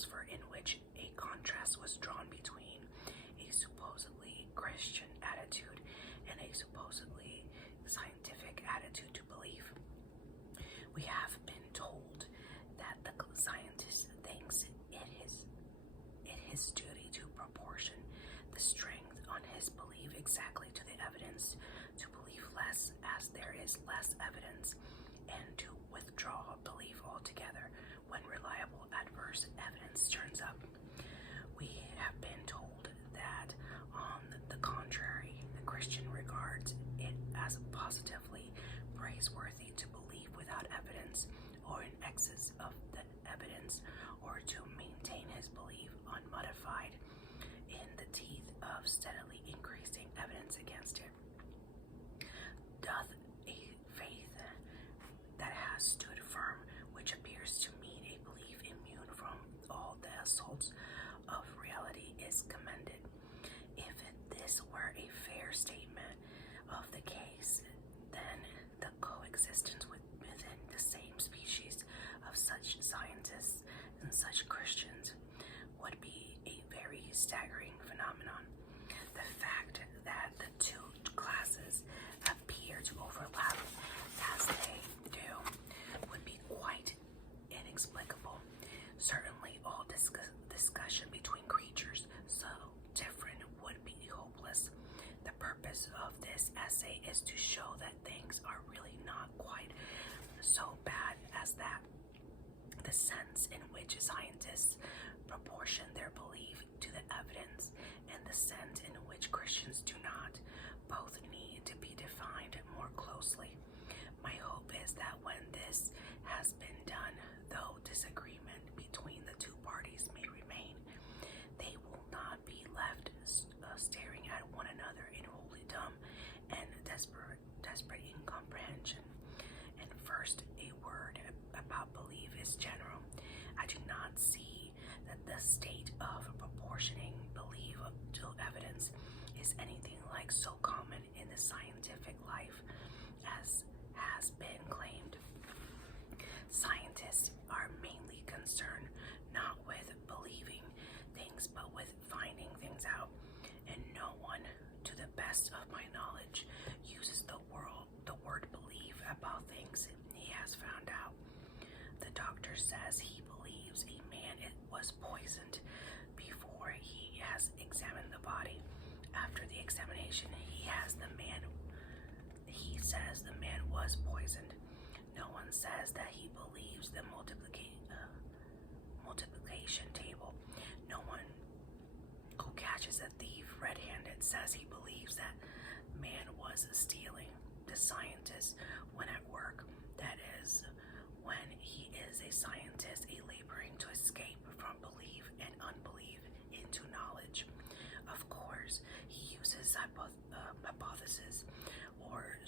Oxford, in which a contrast was drawn between a supposedly Christian attitude and a supposedly scientific attitude to belief. We have been told that the scientist thinks it his duty to proportion the strength on his belief exactly to the evidence, to believe less as there is less evidence, and to withdraw belief altogether when reliable adverse evidence turns up. We have been told that, on the contrary, the Christian regards it as positively praiseworthy to believe without evidence or in excess of the evidence, or to maintain his belief unmodified in the teeth of steadily increasing evidence against it. Doth a faith that has stood firm, which appears to mean a belief immune from all the assaults of reality, is commended. If this were a fair statement of the case, then the coexistence within the same species of such scientists and such Christians would be a very staggering phenomenon. The fact that the two classes appear to overlap as they do would be quite inexplicable. Certainly all discussion between creatures so different would be hopeless. The purpose of this essay is to show that things are really not quite so bad as that. The sense in which scientists proportion their belief to the evidence and the sense in which Christians do not both need to be defined more closely. My hope is that when this has been done, though disagreement between the two parties may remain, they will not be left staring at one another in wholly dumb and desperate incomprehension. And first, a word about belief is general. I do not see that the state of proportioning belief to evidence is anything like so common in the scientific life as has been claimed. Scientists are mainly concerned not with believing things but with finding things out, and no one, to the best of my knowledge, uses the word believe about things he has found out. The doctor says he believes a man was poisoned before he has examined the body. After the examination, he says the man was poisoned. No one says that he believes the multiplication table. No one who catches a thief red-handed says he believes that man was stealing. The scientist, when at work, that is, when he is a scientist, laboring to escape from belief and unbelief into knowledge. Of course, he uses hypotheses or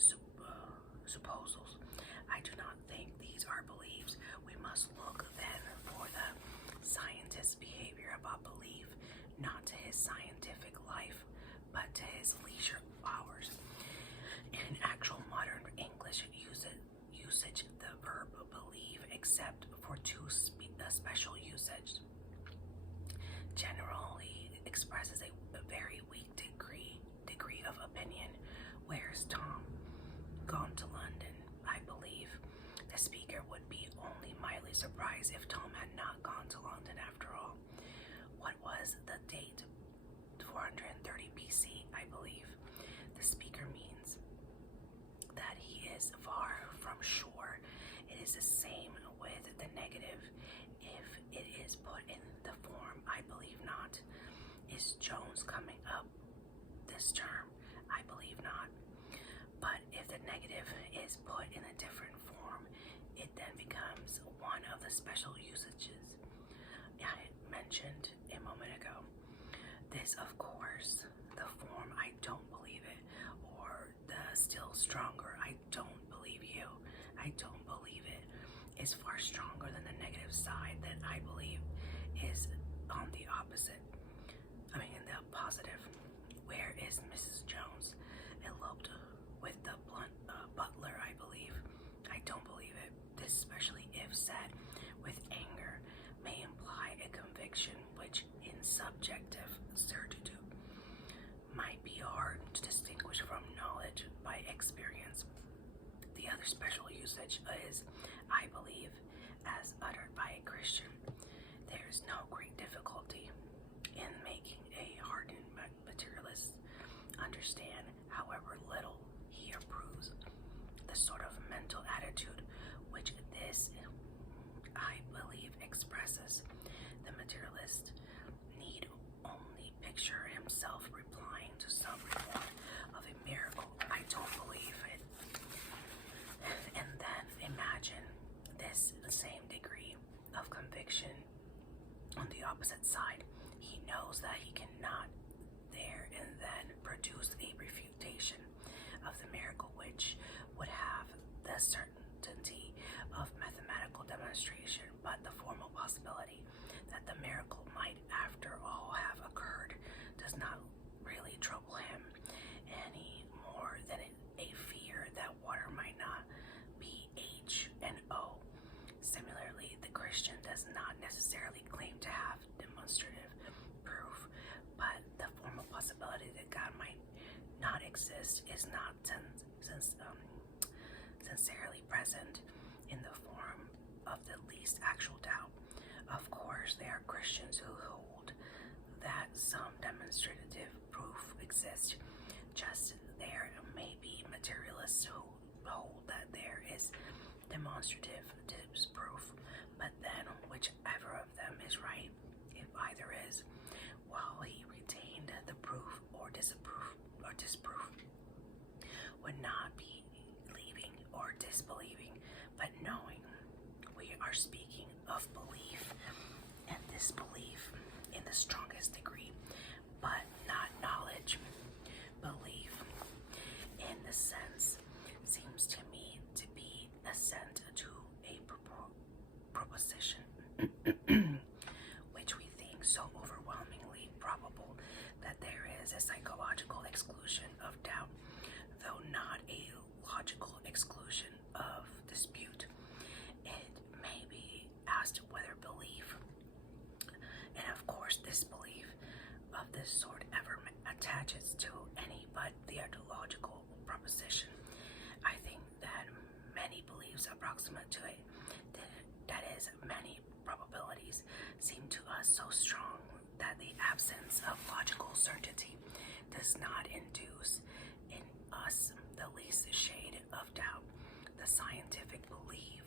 supposals. I do not think these are beliefs. We must look then for the scientist's behavior about belief, not to his scientific life, but to his leisure hours. In actual modern English usage, the verb believe, except for two special usage, generally expresses a very weak degree of opinion. Where's Tom? Gone to London, I believe. The speaker would be only mildly surprised if Tom had not gone to London after all. What was the date? 430 BC, I believe. The speaker means that he is far from shore. It is the same with the negative. If it is put in the form I believe not. Is Jones coming up this term? I believe not. But if the negative is put in a different form, it then becomes one of the special usages I mentioned a moment ago. This, of course, the form I don't believe it, or the still stronger I don't believe you, I don't believe it, is far stronger than the negative side that I believe is on the opposite. In the positive. Where is Mrs. Jones? Eloped with the butler, I believe. I don't believe it. This, especially if said with anger, may imply a conviction subjective certitude might be hard to distinguish from knowledge by experience. The other special usage is I believe, as uttered by a Christian. There is no great difficulty in making a hardened materialist understand, however little he approves, the sort of mental attitude which this I believe expresses. The materialist need only picture himself replying to some report of a miracle. I don't believe it. And then imagine this same degree of conviction on the opposite side. He knows that he cannot there and then produce a refutation of the miracle which would have the certainty of mathematical demonstration, but the formal possibility that the miracle might after all have occurred does not really trouble him any more than a fear that water might not be H2O. Similarly, the Christian does not necessarily claim to have demonstrative proof, but the formal possibility that God might not exist is not sincerely present in the form of the least actual doubt. Of course, there are Christians who hold that some demonstrative proof exists, just there may be materialists who hold that there is demonstrative proof, but then whichever of them is right, if either is, while he retained the proof or disproof, would not be believing or disbelieving, but knowing. We are speaking of belief, and disbelief in the strongest degree, but not knowledge. Belief, in the sense, seems to me to be assent to a proposition which we think so overwhelmingly probable that there is a psychological exclusion of doubt, though not a logical exclusion of dispute. It may be asked whether belief, and of course disbelief, of this sort ever attaches to any but theological proposition. I think that many beliefs approximate to it, that is, many probabilities, seem to us so strong that the absence of logical certainty does not induce in us the least shade of doubt. The scientific belief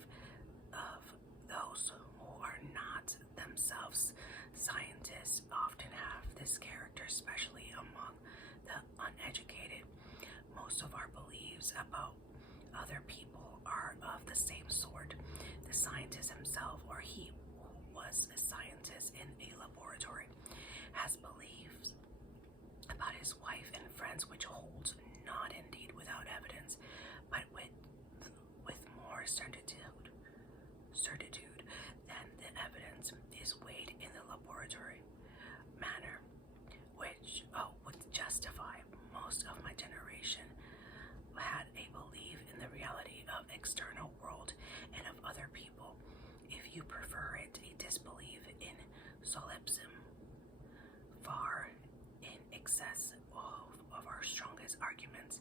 of those who are not themselves scientists often have this character, especially among the uneducated. Most of our beliefs about other people are of the same sort. The scientist himself, or he who was a scientist in a laboratory, has beliefs about his wife and friends which holds not indeed without evidence, but with more certitude than the evidence is weighed in the laboratory manner, which would justify most of my generation had a belief in the reality of external world and of other people. If you prefer it, a disbelief in solipsism, far in excess of our strongest arguments.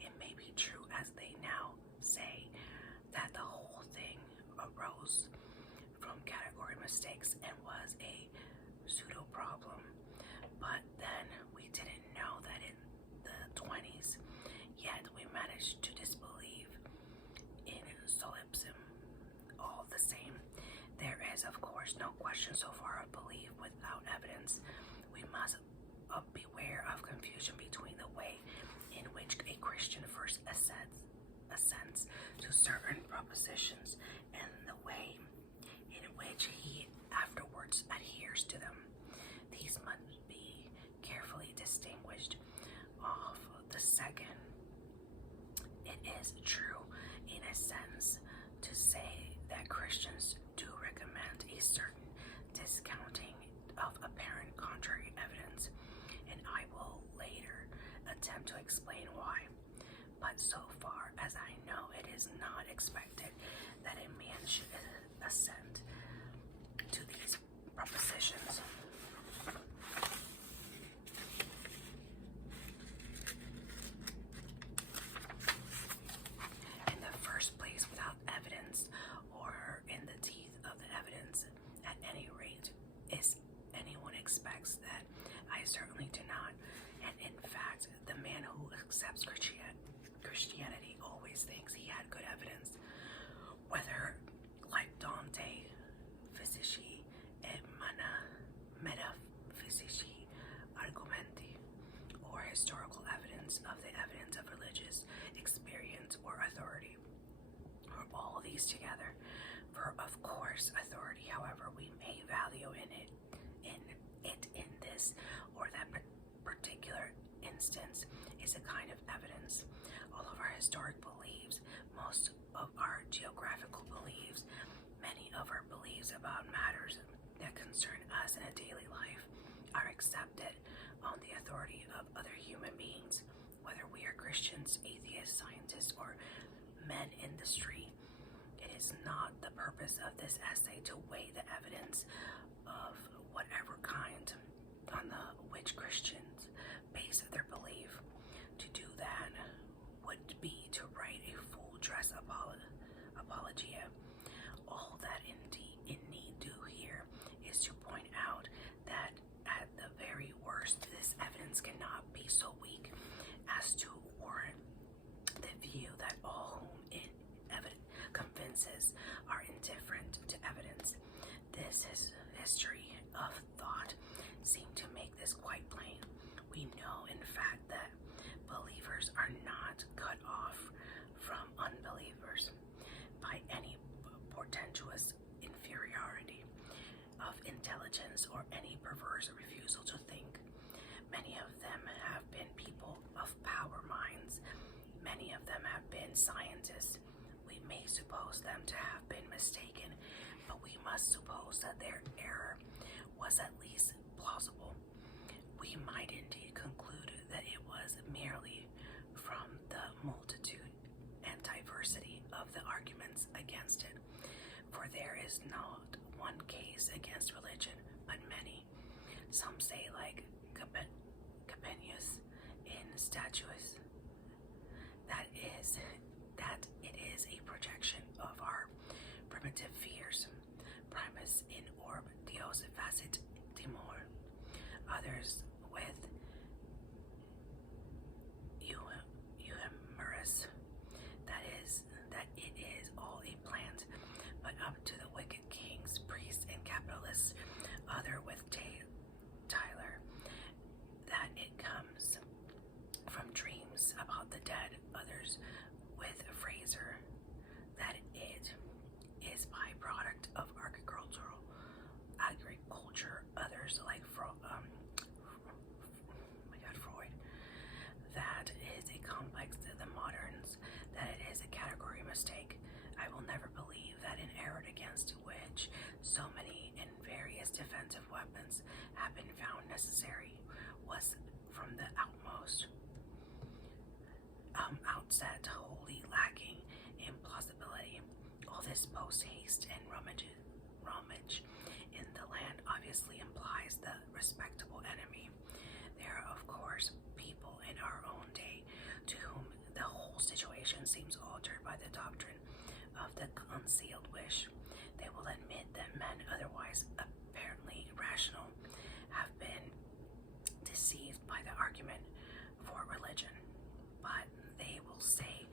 It may be true, as they now say, that the whole thing arose from category mistakes and was a pseudo problem, but then we didn't know that in the 20s, yet we managed to disbelieve in solipsism all the same. There is, of course, no question so far of belief without evidence. We must beware of confusion between the way in which a Christian first assents to certain propositions and the way in which he afterwards adheres to them. These must be carefully distinguished. Of the second, it is true in a sense to say that Christians do recommend a certain discounting of apparent contrary evidence, and I will later attempt to explain why. But so far as I know, it is not expected that a man should assent to these propositions. case or that particular instance is a kind of evidence. All of our historic beliefs, most of our geographical beliefs, many of our beliefs about matters that concern us in a daily life are accepted on the authority of other human beings, whether we are Christians, atheists, scientists, or men in the street. It is not the purpose of this essay to weigh the evidence of whatever kind on which Christians base their belief. To do that would be to write a full dress apologia. All that it need do here is to point out that at the very worst, this evidence cannot be so weak as to warrant the view that all whom it convinces are indifferent to evidence. This history of thought seemed to make this quite plain. We know, in fact, that believers are not cut off from unbelievers by any portentous inferiority of intelligence or any perverse refusal to think. Many of them have been people of power minds. Many of them have been scientists. We may suppose them to have been mistaken, but we must suppose that their error was at least plausible. We might indeed conclude that it was merely from the multitude and diversity of the arguments against it. For there is not one case against religion, but many. Some say, like Capenius in Statuus, that it is a projection of our primitive fears. Primus in orb Deus facit timor. Others with Euhemerus, that it is all a plant, but up to the wicked kings, priests, and capitalists. Other with Tyler, that it comes from dreams about the dead. Others with Fraser, that it is byproduct of agriculture. Others like Freud, that is a complex to the moderns, that it is a category mistake. I will never believe that an error against which so many and various defensive weapons have been found necessary was from the outset wholly lacking in plausibility. All this post-haste and rummage in the land obviously implies the respectable enemy. There are, of course, people in our own day to whom the whole situation seems altered by the doctrine of the concealed wish. They will admit that men otherwise apparently rational have been deceived by the argument for religion, but they will say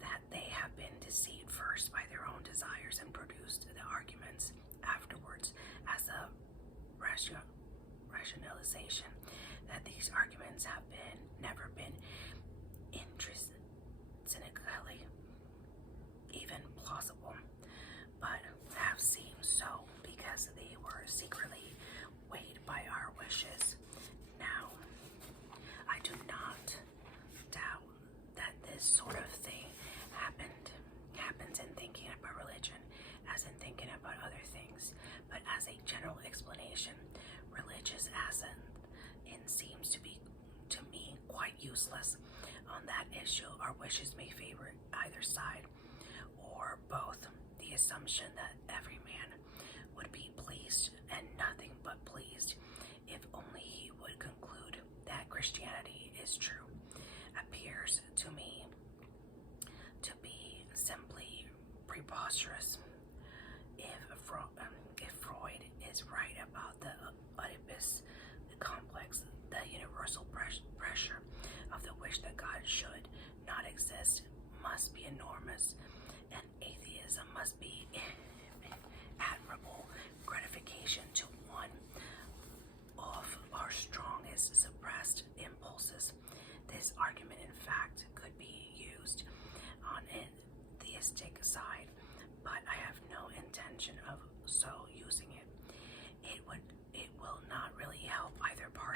that they have been deceived first by their own desires and produced the arguments afterwards as a rationalization, that these arguments have never been intrinsically even plausible, but have seemed so because they were secretly weighed by our wishes. Now, I do not doubt that this sort of thing happens in thinking about religion as in thinking about other things, but as a general explanation, religious assent seems to be, to me, quite useless. On that issue, our wishes may favor either side, or both. The assumption that every man would be pleased, and nothing but pleased, if only he would conclude that Christianity is true, appears to me to be simply preposterous. If Freud is right about the Oedipus complex, the universal pressure of the wish that God should not exist must be enormous, and atheism must be admirable gratification to one of our strongest suppressed impulses. This argument, in fact, could be used on a theistic side, but I have no intention of so using it. It will not really help either party.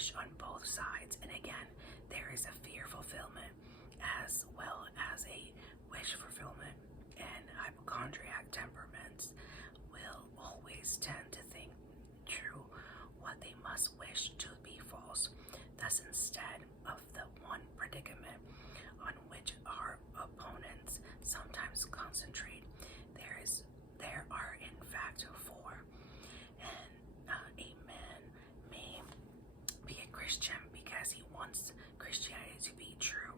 wish on both sides. And again, there is a fear fulfillment as well as a wish fulfillment. And hypochondriac temperaments will always tend to think true what they must wish to be false. Thus, instead of the one predicament on which our opponents sometimes concentrate, there are in fact four. And a man may be a Christian because he wants Christianity to be true.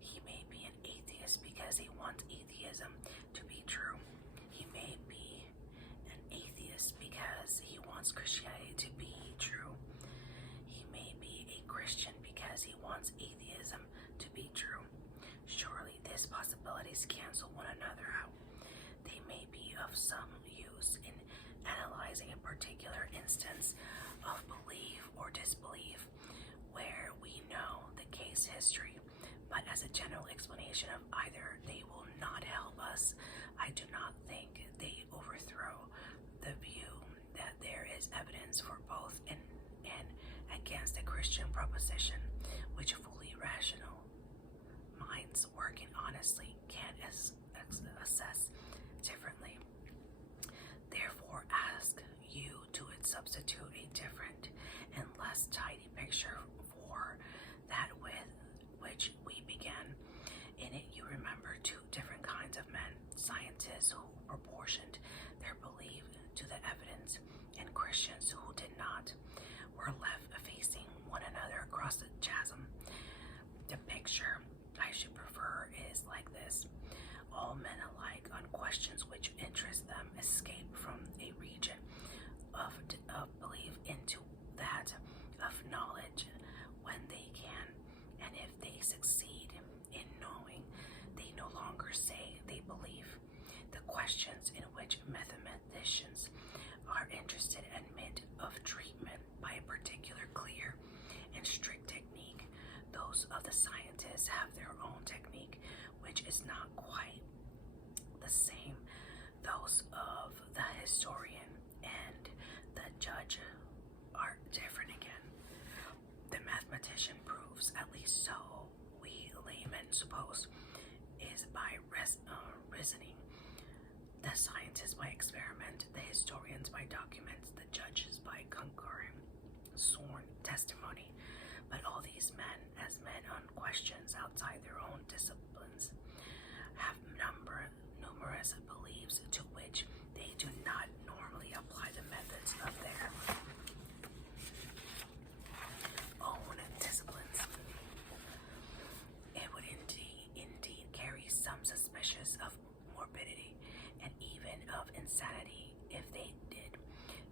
He may be an atheist because he wants atheism to be true. He may be an atheist because he wants Christianity to be true. He may be a Christian because he wants atheism to be true. Surely these possibilities cancel one another out. They may be of some use in analyzing a particular instance of belief or disbelief where we know the case history, but as a general explanation of either, they will not help us. I do not think they overthrow the view that there is evidence for both and against the Christian proposition, which fully rational minds working honestly can assess differently. Therefore, ask you to substitute a different and less tidy picture for that with which we began. In it, you remember two different kinds of men: scientists who proportioned their belief to the evidence, and Christians who did not, were left facing one another across the chasm. The picture I should prefer is like this: all men alike on questions which interest them escape from a region of belief into that of knowledge when they can, and if they succeed in knowing, they no longer say they believe. The questions in which mathematicians are interested admit of treatment by a particular clear and strict technique. Those of the scientists have their own technique, which is not quite the same. Those of the historian and the judge are different again. The mathematician proves, at least so we laymen suppose, is by reasoning, the scientists by experiment, the historians by documents, the judges by concurring sworn testimony. But all these men, as men on questions outside their own disciplines, have numerous beliefs to which they do not normally apply the methods of their own disciplines. It would indeed carry some suspicions of morbidity and even of insanity if they did.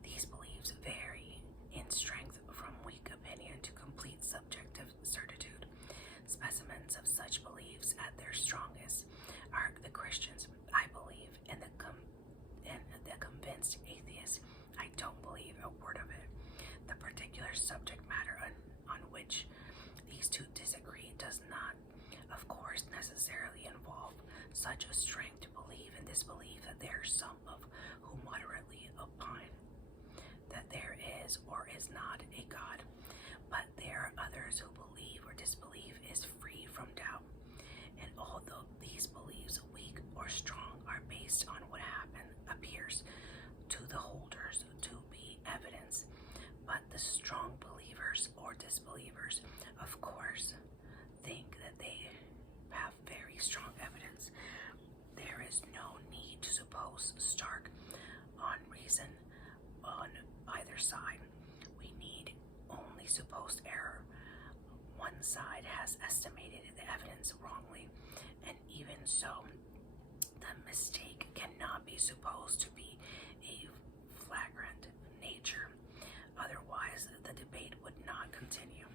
These beliefs vary in strength from weak opinion to complete subjective certitude. Specimens of such beliefs at their strongest are the Christians, I believe, and the convinced atheist, I don't believe a word of it. The particular subject matter on which these two disagree does not, of course, necessarily involve such a strength to believe and disbelieve that there are some of who moderately opine that there is or is not a God, but there are others who believe or disbelieve is free from doubt. And although these beliefs, weak or strong, are based on what appears to the holders to be evidence, but the strong believers or disbelievers, of course, think that they have very strong evidence. There is no need to suppose stark on reason on either side. We need only suppose error. One side has estimated the evidence wrongly, and even so, the mistake cannot be supposed to be a flagrant nature. Otherwise, the debate would not continue.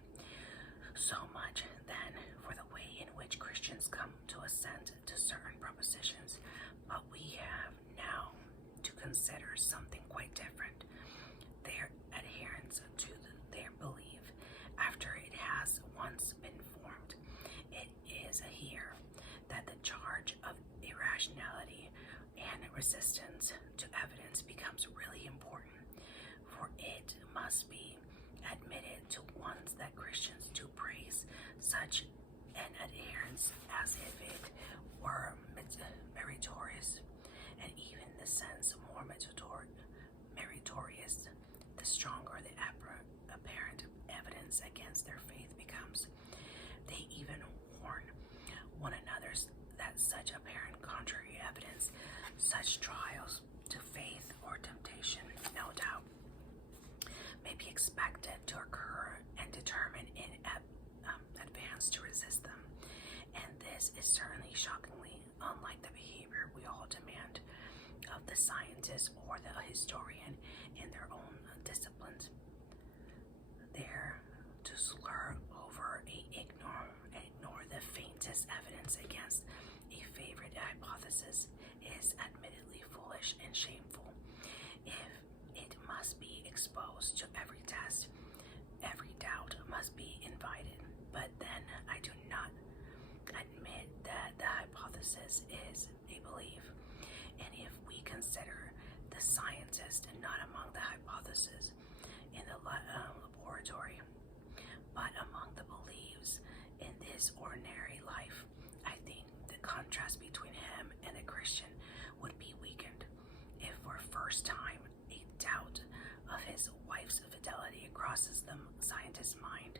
So much, then, for the way in which Christians come to assent to certain propositions. But we have now to consider something quite different: their adherence to their belief after it has once been formed. It is here that the charge of irrationality and resistance to evidence becomes really important, for it must be admitted to one scientist or the historian in their own disciplines. There to slur over ignore the faintest evidence against a favorite hypothesis is admittedly foolish and shameful. If it must be exposed to every test, every doubt must be invited. But then I do not admit that the hypothesis is a belief. And if we consider the scientist not among the hypotheses in the laboratory, but among the beliefs in this ordinary life, I think the contrast between him and the Christian would be weakened. If for first time a doubt of his wife's fidelity crosses the scientist's mind,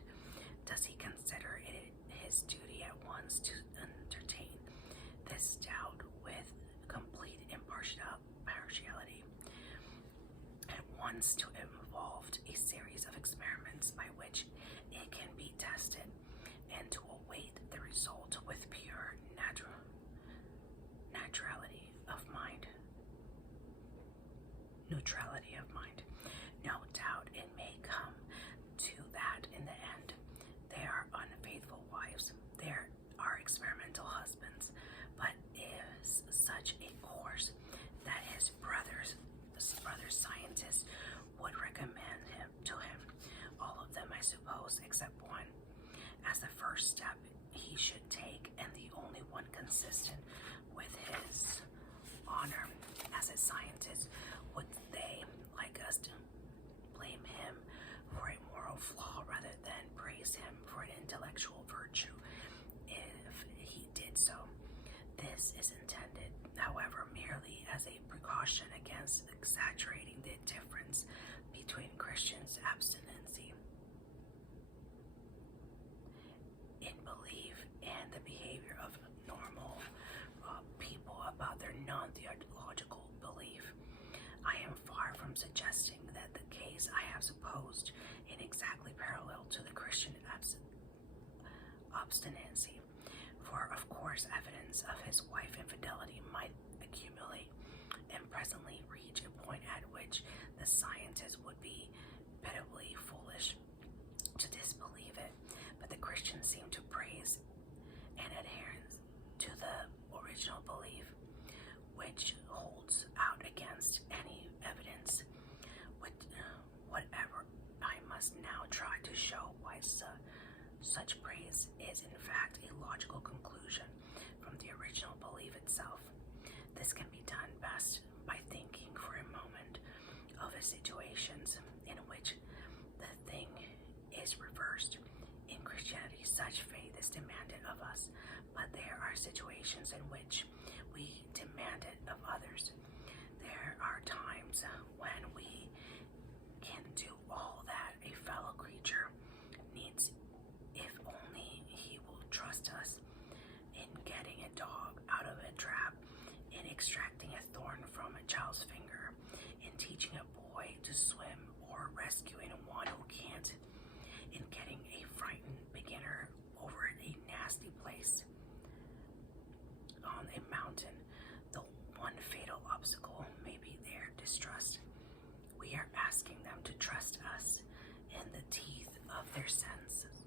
does he consider it his duty at once to entertain this doubt with complete impartiality, at once to involve a series of experiments by which it can be tested, and to await the result with pure neutrality of mind? No doubt it may come to that in the end. They are unfaithful wives. They are experimental husbands. But is such a course that his brother scientists would recommend to him? All of them, I suppose, except one. As the first step he should take, and the only one consistent with his honor as a scientist, would they, like us, to blame him for a moral flaw rather than praise him for an intellectual virtue if he did so? This is intended, however, merely as a precaution against exaggerating the difference between Christians' abstinency in belief and the behavior of normal people about their non-theological belief. I am far from suggesting that the case I have supposed in exactly parallel to the Christian obstinacy, for of course evidence of his wife's infidelity might accumulate and presently reach a point at which the scientist would be pitiably foolish to disbelieve it. But the Christians seem to praise an adherence to the original belief, which holds out against any evidence. Whatever, I must now try to show why such praise is in fact a logical conclusion from the original belief itself. This can be done best by thinking for a moment of the situations in which the thing is reversed. In Christianity, such faith is demanded of us, but there are situations in which we demand it of others. There are times when we can do all that a fellow creature needs if only he will trust us, in getting a dog out of a trap, in extracting a thorn from a child's finger, in teaching a boy to swim, or rescuing one who can't, in getting a frightened beginner over a nasty place on a mountain. The one fatal obstacle may be their distrust. We are asking them to trust us in the teeth of their senses,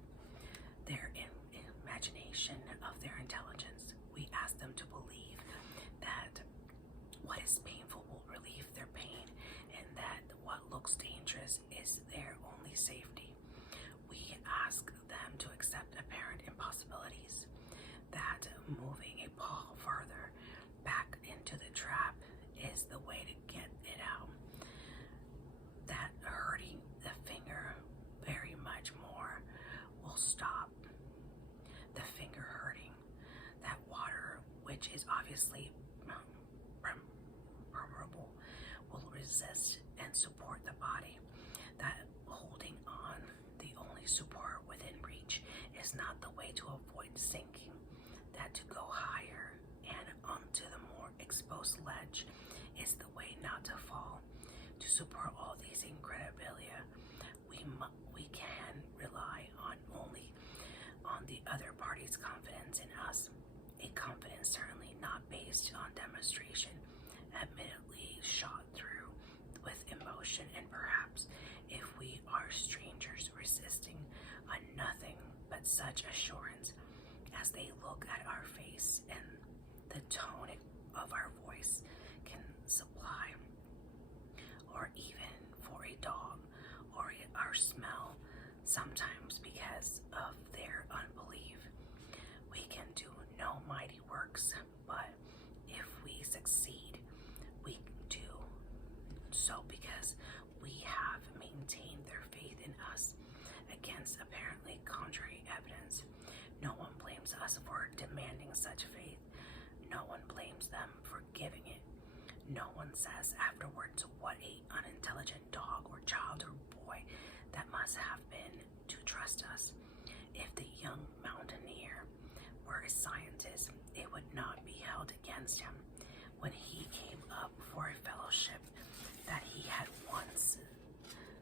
their imagination, of their intelligence. We ask them to believe that what is painful will relieve their pain, and that what looks dangerous is their only safety. We ask them to accept apparent impossibilities, that moving a paw farther back into the trap is the way to get it out, that hurting the finger very much more will stop the finger hurting, that water, which is obviously permeable, will resist and support the body, that holding on, the only support within reach, is not the way to avoid sinking, that to go higher and onto the more exposed ledge is the way not to fall. To support all these incredibilia, we can rely on only on the other party's confidence in us, a confidence certainly not based on demonstration, admittedly shot through with emotion, and perhaps if we are strangers resisting a nothing but such assurance as they look at our face and the tone of our voice can supply, or even for a dog, or our smell, sometimes because of their unbelief. We can do no mighty works, but if we succeed, we do so because we have maintained their faith in us against apparently contrary evidence. No one blames us for demanding such faith. No one blames them for giving it. No one says afterwards what a unintelligent dog or child or boy that must have been to trust us. If the young mountaineer were a scientist, it would not be held against him when he came up for a fellowship that he had once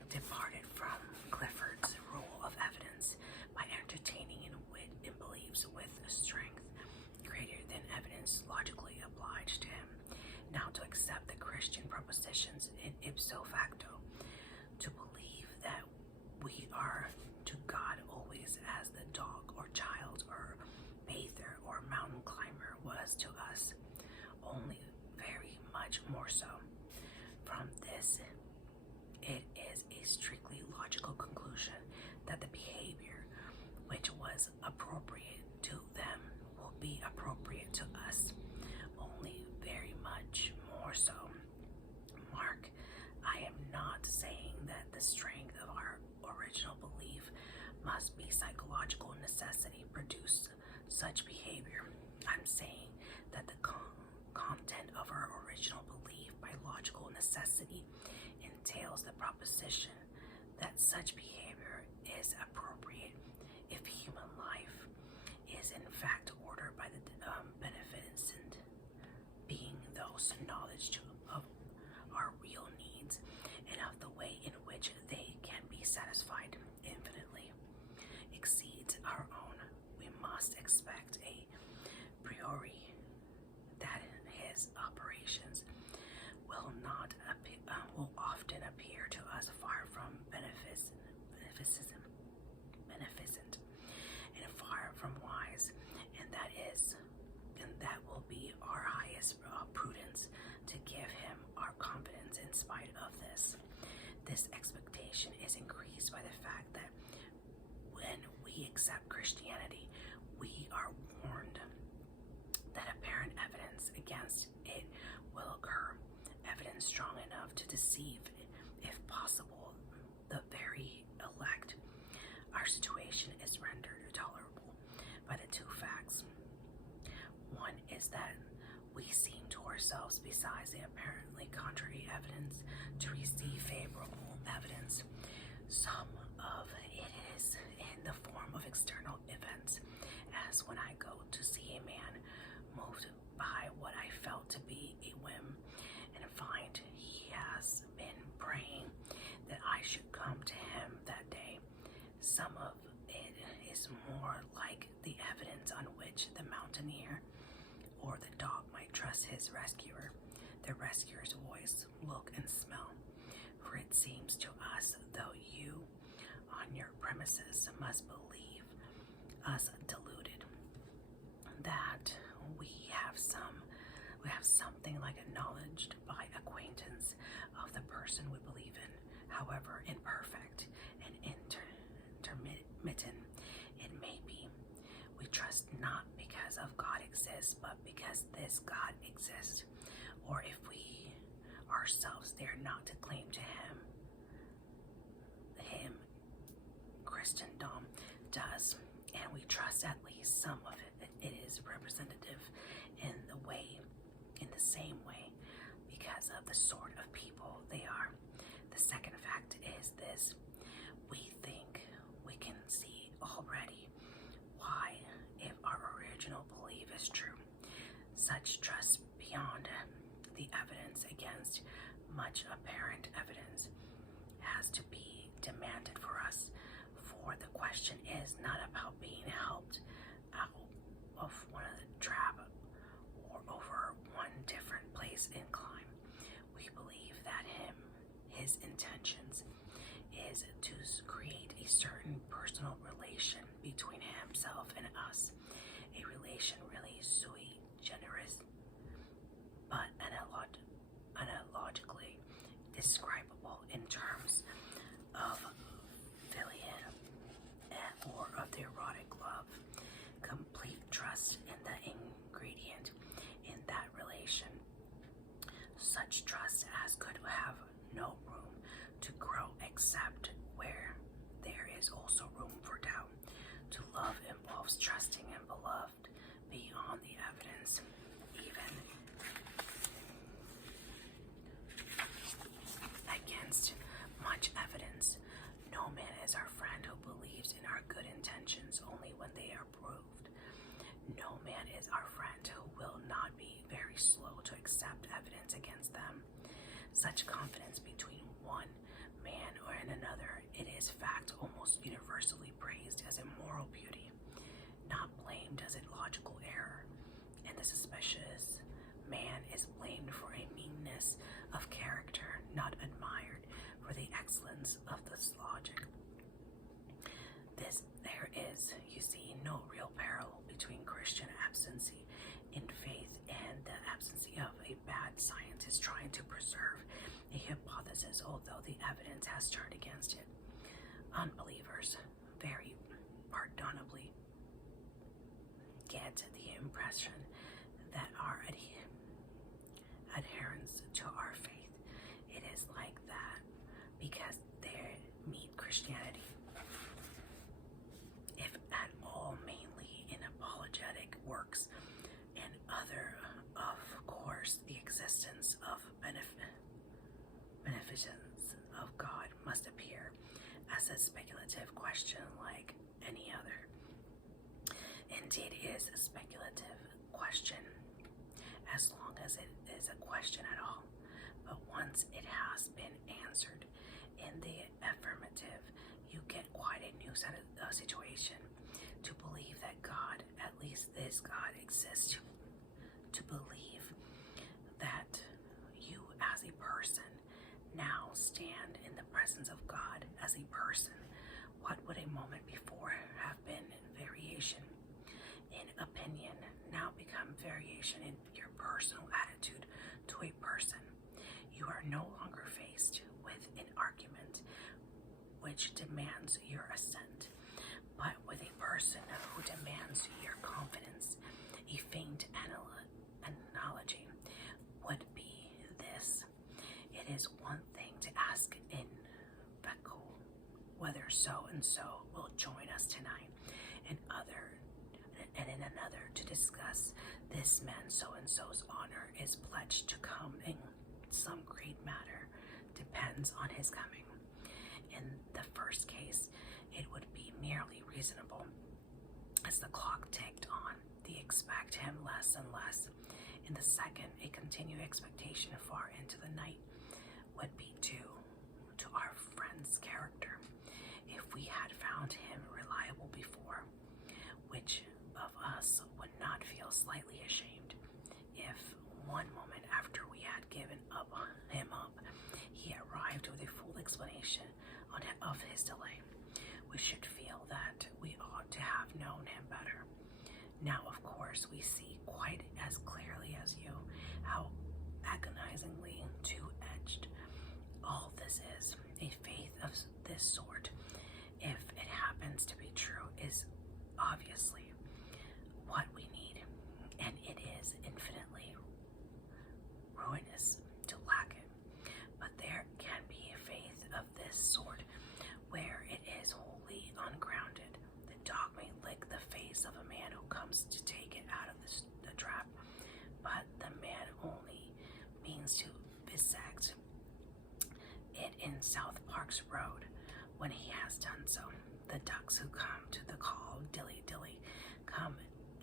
departed from Clifford's rule of evidence by entertaining in wit and beliefs with strength greater than evidence logically obliged him now to accept the Christian propositions in ipso facto, to believe that we are to God always as the dog or child or bather or mountain climber was to us, only very much more so. From this, it is a strictly logical conclusion that the behavior which was appropriate to them will be appropriate to us, only very much more so. Mark, I am not saying that the strength of our original belief must be psychological necessity produce such behavior. I'm saying that the content of our original belief by logical necessity entails the proposition that such behavior is appropriate if human life is in fact ordered by the beneficent being those knowledge of our real needs and of the way in which they can be satisfied infinitely exceeds our own. We must expect a priori that his operations will not will often appear to us far from beneficent and far from wise, and that will be our highest prudence to give him our confidence in spite of this. This expectation is increased by the fact that when we accept Christianity, we are warned that apparent evidence against it will occur, evidence strong enough to deceive, if possible, the very elect. Our situation is rendered tolerable by the two facts. One is that we seem to ourselves, besides the apparently contrary evidence, to receive favorable evidence. Some of it is in the form of external events, as when I go to see a man moved by what I felt to be a whim, and find he has been praying that I should come to him that day. Some of it is more like the evidence on which the mountaineer or the dog might trust his rescuer, the rescuer's voice, look, and smell. For it seems to us though you on your premises must believe us deluded, that we have something like acknowledged by acquaintance of the person we believe in, however imperfect and intermittent it may be. We trust not because of God exists, but because this God exists. Or if we ourselves dare not to claim to him Christendom does, and we trust at least some of it, that it is representative in the same way because of the sort of people they are. The second fact is this: we think we can see already why, if our original belief is true, such trust beyond the evidence against much apparent evidence has to be demanded for us. For the question is not about being helped out of one of the trap or over one different place in climb. We certain personal relation between himself and us, a relation really sui generis, but analogically describable in terms of philia or of the erotic love. Complete trust in the ingredient in that relation. Such trust as could have no room to grow except where there is also room for doubt. To love involves trusting and beloved beyond the evidence, even against much evidence. No man is our friend who believes in our good intentions only when they are proved. No man is our friend who will not be very slow to accept evidence against them. Such confidence between one man or in another, it is fact almost universally praised as a moral beauty, not blamed as a logical error. And the suspicious man is blamed for a meanness of character, not admired for the excellence of this logic. There is, you see, no real parallel between Christian abstinency in faith and the abstinency of a bad scientist trying to preserve a hypothesis, although the evidence has turned against it. Unbelievers very pardonably get the impression that our adherence to our faith, it is like that because they meet Christianity, if at all, mainly in apologetic works, and other, of course, the existence of beneficence of God must appear as a speculative question like any other. Indeed, it is a speculative question, as long as it is a question at all. But once it has been answered in the affirmative, you get quite a new situation. To believe that God, at least this God, exists, to believe that you as a person now stand in the presence of God as a person. What would a moment before have been variation in opinion now become variation in your personal attitude to a person. You are no longer faced with an argument which demands your assent, but with a person who demands your confidence. A faint analogy would be this. It is one thing to ask in vacuo whether so and so will join us tonight, and in another to discuss this man so and so's honor is pledged to come in some great matter, depends on his coming. In the first case, it would be merely reasonable. As the clock ticked on, they expect him less and less. In the second, a continued expectation far into the night would be due to our friend's character. If we had found him reliable before, which of us would not feel slightly ashamed if one moment after we had given him up, he arrived with a full explanation of his delay, we should feel that we ought to have known him better. Now, of course, we see quite as clearly as you how agonizingly two-edged all this is. A faith of this sort, if it happens to be true, is obviously what we need, and it is infinitely ruinous to lack it. But there can be a faith of this sort where it is wholly ungrounded. The dog may lick the face of a man who comes to take it out of the trap, but the man only means to bisect it in South Park's Road when he has done so. The ducks who come to the call of dilly dilly come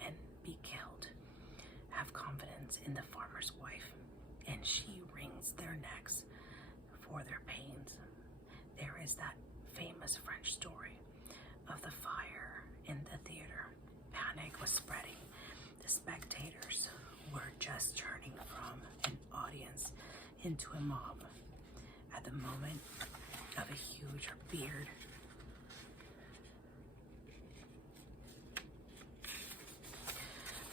and be killed. Have confidence in the farmer's wife, and she wrings their necks for their pains. There is that famous French story of the fire in the theater. Panic was spreading. The spectators were just turning from an audience into a mob. At the moment of a huge beard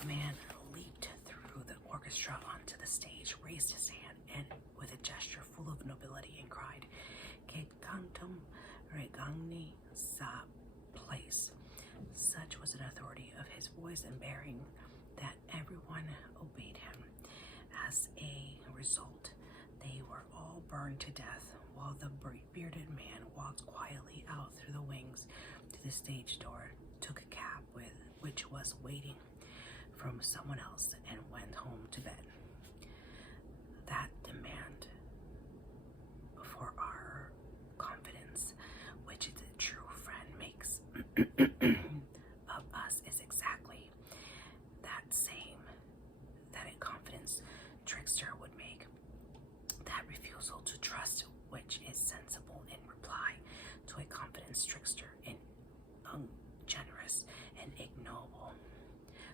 The man leaped through the orchestra onto the stage, raised his hand, and with a gesture full of nobility, and cried, "Que cantum regagni sa place." Such was the authority of his voice and bearing that everyone obeyed him. As a result, they were all burned to death, while the bearded man walked quietly out through the wings to the stage door, took a cab which was waiting from someone else, and went home to bed. That demand for our confidence, which the true friend makes of us, is exactly that same that a confidence trickster would make. That refusal to trust, which is sensible in reply to a confidence trickster, and ungenerous and ignoble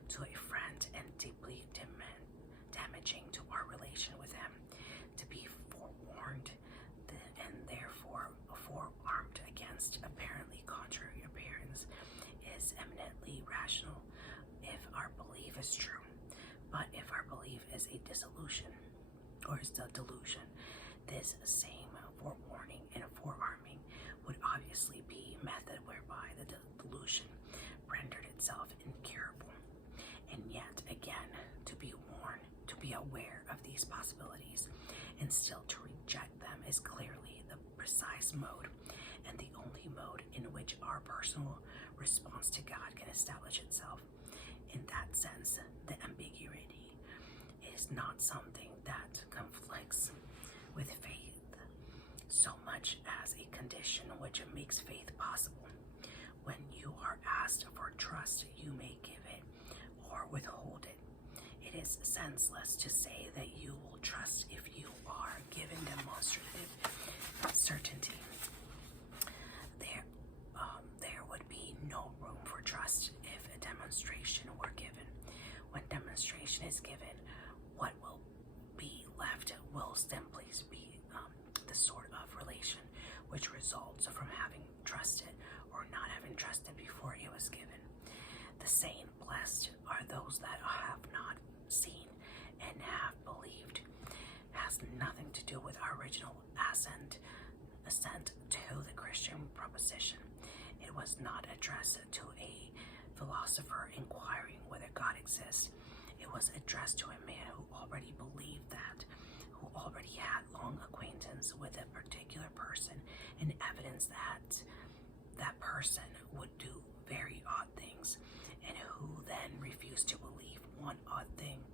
to a friend, and deeply damaging to our relation with him. To be forewarned and therefore forearmed against apparently contrary appearance is eminently rational if our belief is true. But if our belief is a dissolution, or is a delusion, this same forewarning and forearming would obviously be a method whereby the delusion rendered itself incurable. And yet again, to be warned, to be aware of these possibilities, and still to reject them is clearly the precise mode, and the only mode in which our personal response to God can establish itself. In that sense, the ambiguity is not something that conflicts with faith so much as a condition which makes faith possible. When you are asked for trust, you may give it or withhold it. It is senseless to say that you will trust if you are given demonstrative certainty. There would be no room for trust if a demonstration were given. When demonstration is given, what will be left will simply be the sort of relation which results from having trusted or not having trusted before it was given. The saying, "Blessed are those that have not seen and have believed," has nothing to do with our original assent to the Christian proposition. It was not addressed to a philosopher inquiring whether God exists. It was addressed to a man who already believed that, who already had long acquaintance with a particular person, and evidence that that person would do very odd things, and who then refused to believe one odd thing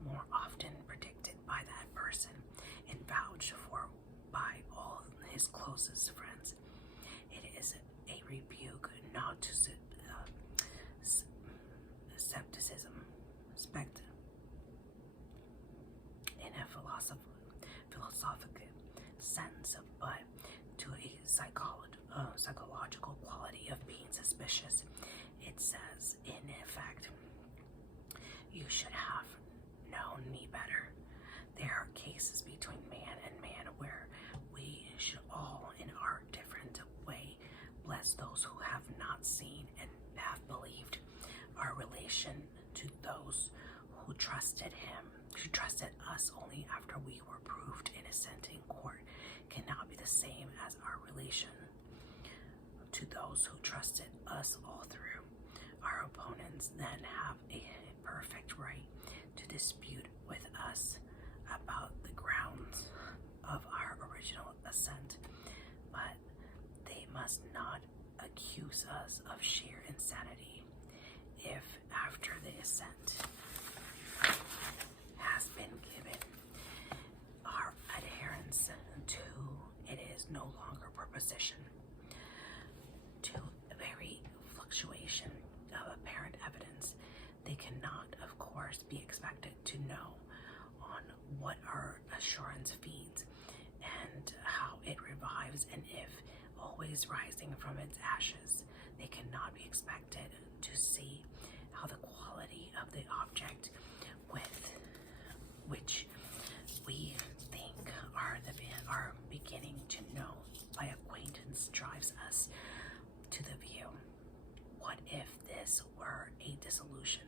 more often predicted by that person and vouched for by all his closest friends. It is a rebuke not to skepticism, in a philosophical sense, but to a psychological quality of being suspicious. It says, in effect, you should have known me better. There are cases between man and man where we should all, in our different way, bless those who have not seen and have believed. Our relation to those who trusted us only after we were proved innocent in court cannot be the same as our relation to those who trusted us all through. Our opponents then have a perfect right to dispute with us about the grounds of our original assent, but they must not accuse us of sheer insanity if, after the assent has been given, our adherence to it is no longer proposition. To a very fluctuation of apparent evidence, they cannot, of course, be expected to know on what our assurance feeds and how it revives, and if always rising from its ashes, they cannot be expected to see how the quality of the object with which we think are beginning to know by acquaintance drives us to the view. What if this were a dissolution?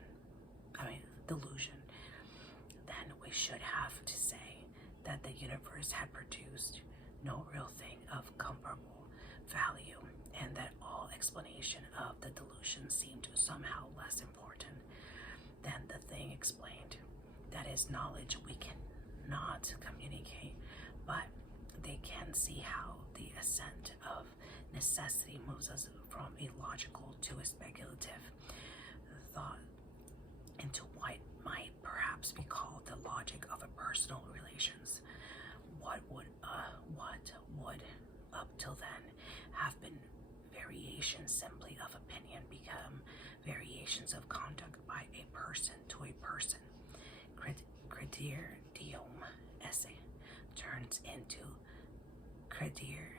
should have to say that the universe had produced no real thing of comparable value, and that all explanation of the delusion seemed somehow less important than the thing explained. That is knowledge we cannot communicate, but they can see how the ascent of necessity moves us from a logical to a speculative thought into what might perhaps be called the logic of a personal relations. What would up till then have been variations simply of opinion become variations of conduct by a person to a person. Credere diem esse turns into credere